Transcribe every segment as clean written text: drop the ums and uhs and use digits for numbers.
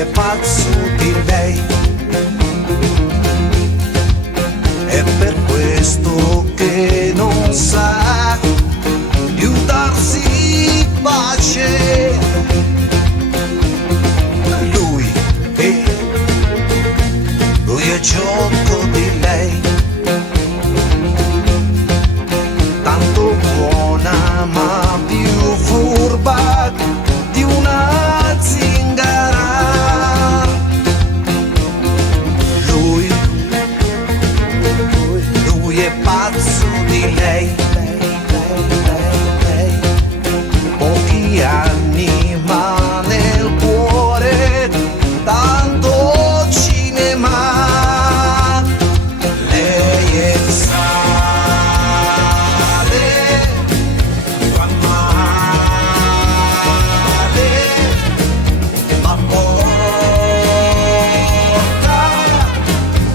è pazzo di lei. È per questo che non sa più darsi pace. Lui è gioco di lei, tanto buona ma più furba di una zingara. Lui è pazzo di lei. Pochi anni ma nel cuore tanto cinema. Lei è il sale, fa male, ma porta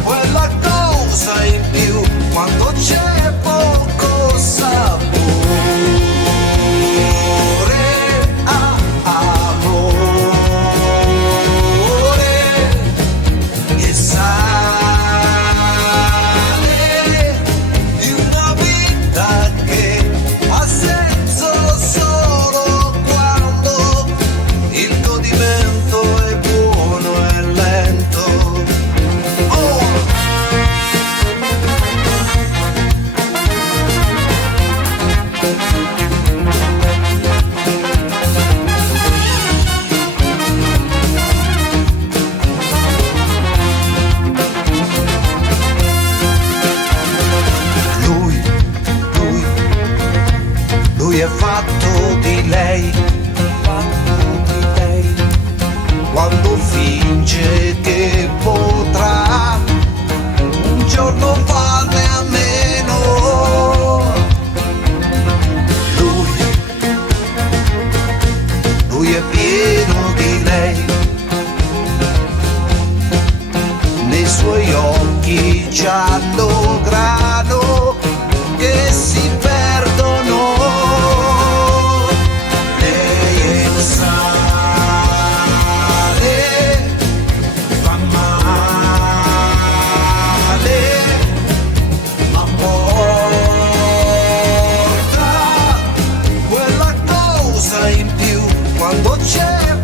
quella cosa in più quando c'è poco sapore. Lui è fatto di lei, quando finge che potrà un giorno farne a meno. Lui è pieno di lei, nei suoi occhi giallo grano che si perdono. In più quando c'è